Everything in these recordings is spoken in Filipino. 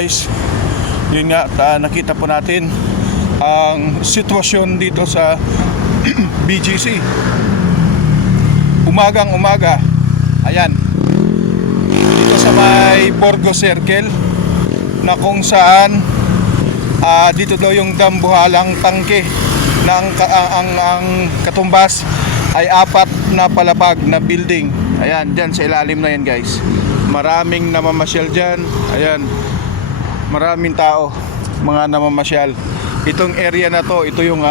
guys, yun nga, nakita po natin ang sitwasyon dito sa BGC. Umagang umaga, ayan, dito sa may Borgo Circle, na kung saan dito daw yung dambuhalang tangke na ang katumbas ay 4 na palapag na building. Ayan, dyan sa ilalim na yan guys. Maraming namamasyal dyan. Ayan, maraming tao, mga namamasyal. Itong area na to, ito yung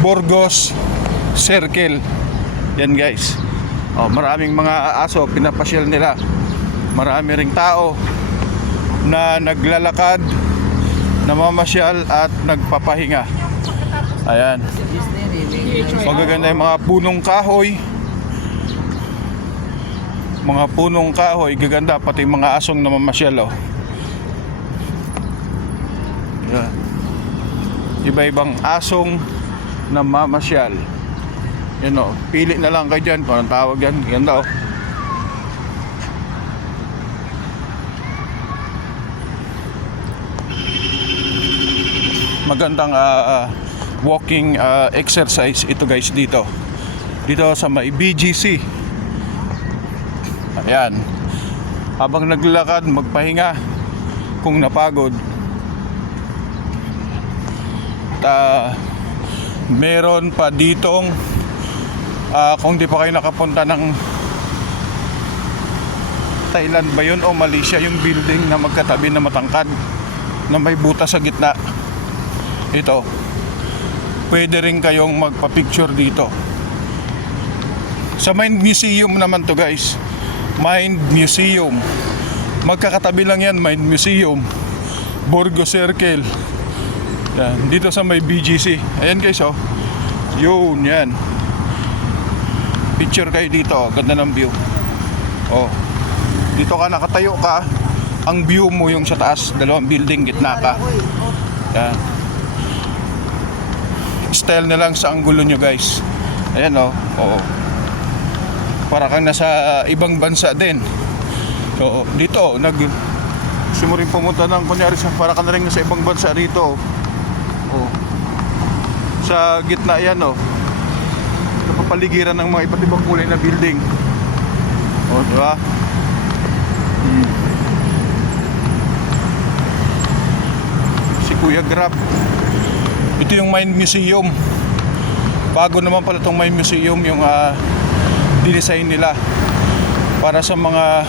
Borgos Circle. Yan guys. Maraming mga aso, pinapasyal nila. Marami ring tao na naglalakad, namamasyal at nagpapahinga. Ayan, magaganda yung mga punong kahoy. Mga punong kahoy, gaganda. Pati mga asong namamasyal. Ayan. Iba-ibang asong namamasyal. Yan pili na lang kayo dyan kung anong tawag yan. Ganda magandang walking exercise ito guys dito sa may BGC. Ayan, habang naglalakad, magpahinga kung napagod. Meron pa ditong kung di pa kayo nakapunta ng Thailand ba yun o Malaysia, yung building na magkatabi na matangkad na may butas sa gitna. Ito, pwede rin kayong magpa-picture dito. Sa Mind Museum naman to guys. Mind Museum, magkakatabi lang yan. Mind Museum, Borgo Circle. Yan, dito sa may BGC. Ayan guys yun, yan. Picture kayo dito, ganda ng view. Dito ka nakatayo ka, ang view mo yung sa taas, dalawang building, gitna ka. Yan, style na lang sa anggulo nyo guys. Ayan para kang nasa ibang bansa din. Dito gusto mo rin pumunta ng kunyari para ka na rin sa ibang bansa rito. Sa gitna yan napapaligiran ng mga iba't ibang kulay na building. Diba? Si Kuya Grab. Ito yung Mind Museum. Bago naman pala itong Mind Museum, yung dinesign nila para sa mga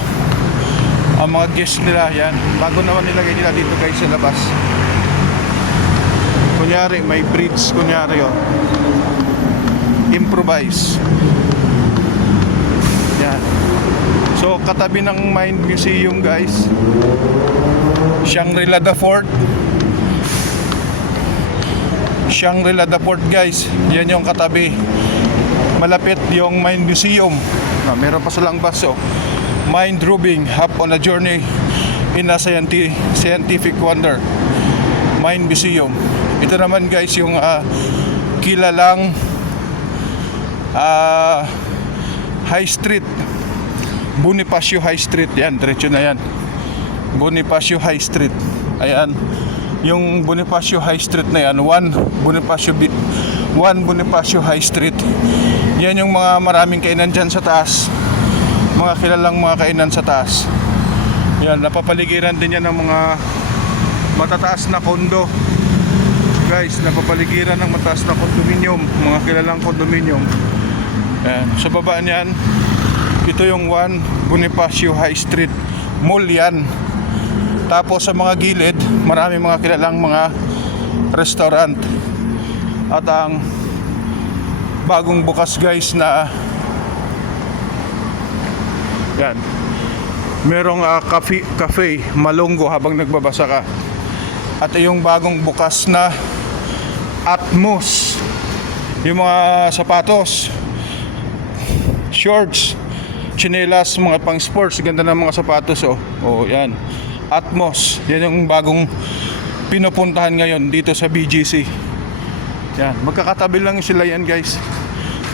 guests nila. Yan, bago naman nilagay nila dito guys sa labas. Kunyari may bridge, kunyari improvise. Yan. So katabi ng Mind Museum guys, Shangri-La The Fort. Shangri-La The Fort guys, yan yung katabi. Malapit yung Mind Museum. Meron pa silang bus Mind Roving, Hop on a Journey in a Scientific Wonder. Mind Museum. Ito naman guys yung kilalang High Street, Bonifacio High Street. Yan, diretso na yan, Bonifacio High Street. Ayan, yung Bonifacio High Street na yan, 1 Bonifacio High Street. Yan yung mga maraming kainan dyan sa taas, mga kilalang mga kainan sa taas. Yan, napapaligiran din yan ng mga matataas na kondo guys, napapaligiran ng mataas na condominium, mga kilalang condominium. Yan, sa baba niyan, ito yung 1 Bonifacio High Street Mall yan. Tapos sa mga gilid, marami mga kilalang mga restaurant. At ang bagong bukas guys na yan, merong cafe Malonggo habang nagbabasa ka. At yung bagong bukas na Atmos, yung mga sapatos, shorts, tsinelas, mga pang sports, ganda ng mga sapatos yan, Atmos. Yan yung bagong pinupuntahan ngayon dito sa BGC. Yan, magkakatabi lang sila yan guys.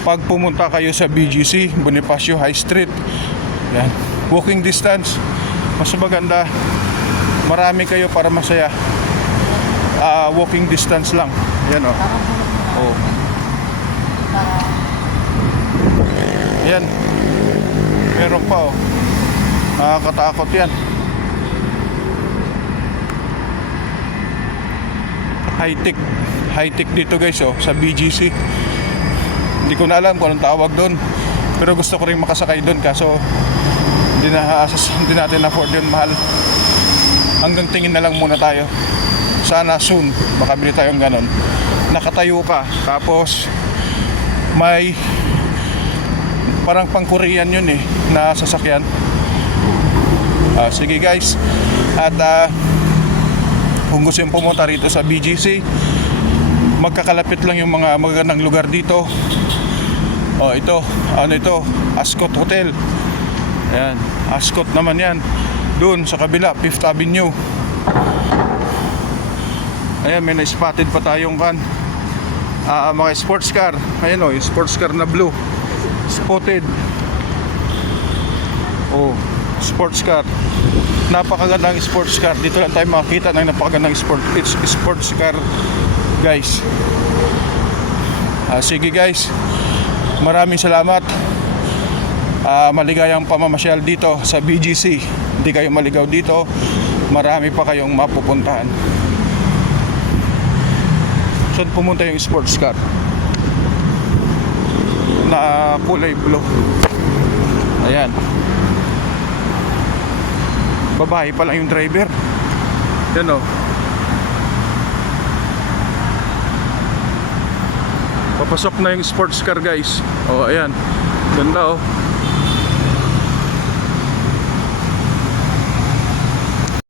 Pag pumunta kayo sa BGC, Bonifacio High Street, yan, walking distance, mas maganda Marami kayo para masaya. Walking distance lang. Yan oh. Oh. Yan. Meron pa oh. Nakakatakot yan. High-tech. High-tech dito guys oh, sa BGC. Hindi ko na alam kung anong tawag doon. Pero gusto ko rin makasakay doon kaso hindi natin afford yun, mahal. Hanggang tingin na lang muna tayo. Sana soon makabili tayong ganon. Nakatayo ka tapos may parang pang Korean yun eh na sasakyan. Sige guys. At kung gusto yung pumunta rito sa BGC, magkakalapit lang yung mga magagandang lugar dito. Ito, ano ito? Ascot Hotel. Ayan, Ascot naman yan. Doon sa kabila, 5th Avenue. Ayan, may na-spotted pa tayong mga sports car. Ayan o, yung sports car na blue. Spotted. Oh, sports car. Napakagandang sports car. Dito lang tayo makakita ng napakagandang sports car, guys. Sige guys, maraming salamat. Maligayang pamamasyal dito sa BGC. Hindi kayo maligaw dito, marami pa kayong mapupuntahan. Saan pumunta yung sports car na kulay blue? Ayan, babae pa lang yung driver. Yan o. Papasok na yung sports car guys. Ayan, ganda oh.